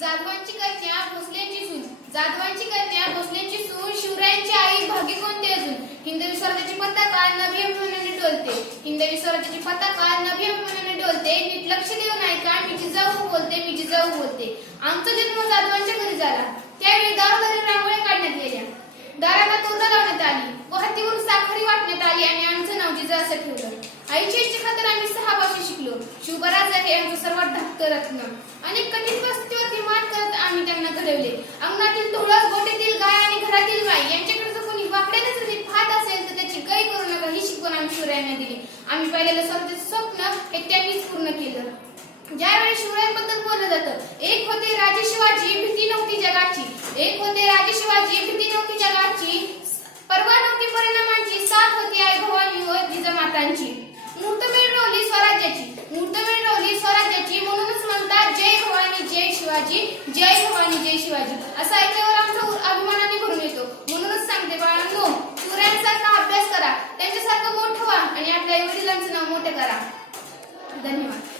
जाधवांची कन्या भोसलेंची सून, जाधवांची कन्या भोसलेंची सून, शिवरायांची आई भाग्य कोणते अजून. हिंदवी स्वराज्याची पताका नभी अभिमानाने डोलते, हिंदवी स्वराज्याची पताका नभी अभिमानाने डोलते. नीट लक्ष देऊन ऐका, मी जिजाऊ बोलते, मी जिजाऊ बोलते. आमचा जन्म जाधवांच्या घरी झाला. त्यावेळी दारोदारी रांगोळ्या काढण्यात गेल्या, दाराला तोरणं लावण्यात आली व हातीवरून साखरी वाटण्यात आली आणि आमचं नाव जिजा असं ठेवलं. आईच्या इच्छेखातर आम्ही 6 भाषा शिकलो. शिवबराज आहे आमचं सर्वात धाकटं रत्न. अनेक कठीण परिस्थितीवरती मात करत आम्ही त्यांना घडवले. अंगणातील तुळस, गोठ्यातील गाय आणि घरातील गाय यांच्याकडे जर कोणी वाकड्या नजरेने पाहत असेल तर त्याची गय करू नका ही शिकवण आम्ही शिवरायांना दिली. आम्ही पाहिलेलं स्वतःचं स्वप्न हे त्यांनीच पूर्ण केलं. ज्यावेळी शिवरायांबद्दल बोललं जातं, एक होते राजे शिवाजी, भीती नव्हती जगाची. एक होते राजे शिवाजी, भीती नव्हती जगाची. परवा नव्हती परिणामांची, साथ होती आई भवानी व जिजामातांची. मुहूर्तमेढ रोवली स्वराज्याची, मुहूर्तमेढ रोवली स्वराज्याची. म्हणूनच म्हणतात जय भवानी जय शिवाजी, जय भवानी जय शिवाजी. असं ऐकल्यावर आमचा अभिमानाने भरून येतो. म्हणूनच सांगते बाळांनो, शिवरायांसारखा अभ्यास करा, त्यांच्यासारखं मोठं व्हा आणि आपल्या आई वडिलांचं नाव मोठं करा. धन्यवाद.